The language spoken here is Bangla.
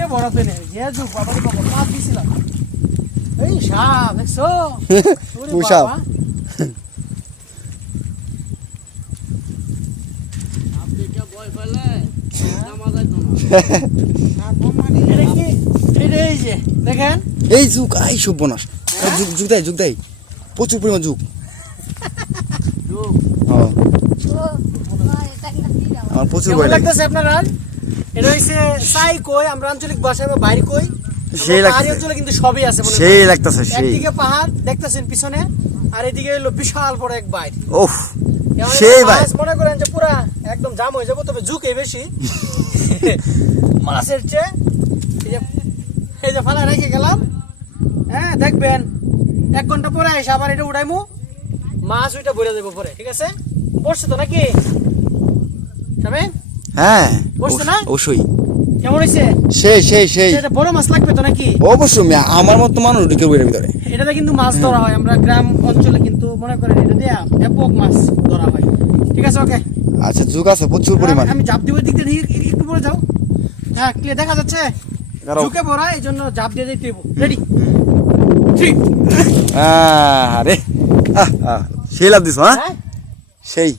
ঝুঁকে বড়তে নেই যে ঝুঁক বাবা রে বাবা মাছ দিছিলাম এই সাপ দেখছো ওরে মুসাপ। বাবা আপনি কে ভয় পেলে নামা যাইতো না এটা কি এটা এই যে দেখেন এই যুগ আই সর্বনাশ যুগ দেয় প্রচুর পরিমাণ যুগ যুগ হ্যাঁ আমার প্রচুর কেমন ভয় লাগে লাগতেছে আপনারা এটা হইছে সাই কই আমরা আঞ্চলিক ভাষায় বা বাইরে কই সেই পাহাড়ি লাগতেছে অঞ্চলে কিন্তু সবই আছে মনে সেই লাগতেছে সেই একদিকে পাহাড় দেখতেছেন পিছনে আর এদিকে হলো বিশাল বড় এক বাইর ওফ সেই ভাই মনে করেন যে পুরা একদম জাম হয়ে যাবো তবে ঝুঁকে বেশি মাছের চেয়ে এই যে ফালা রেখে গেলাম হ্যাঁ দেখবেন 1 ঘন্টা পরে এসে আবার এটা উঠাইমু মাছ ওইটা বইরা দেবো পরে ঠিক আছে পড়ছে তো নাকি যাবে হ্যাঁ বসছে না? অবশ্যই কেমন হয়েছে সেই এটা বড় মাছ লাগবে তো নাকি অবশ্যই আমার মতো মানুষ ঢুকে বইয়ের ভিতরে এটাতে কিন্তু মাছ ধরা হয় আমরা গ্রাম অঞ্চলে কিন্তু মনে করেন এটা দিয়ে ব্যাপক মাছ ধরা হয় ঠিক আছে ওকে আচ্ছা যুগ আছে প্রচুর পরিমাণ আমি জাপ দিব দিক দিয়ে একটু পরে যাও হ্যাঁ ক্লিয়ার দেখা যাচ্ছে দাঁড়াও। ঝুঁকে পড়া এই জন্য জাপ দিয়ে দিতে রেডি 3 আরে সেই লাভ দিস হ্যাঁ হ্যাঁ সেই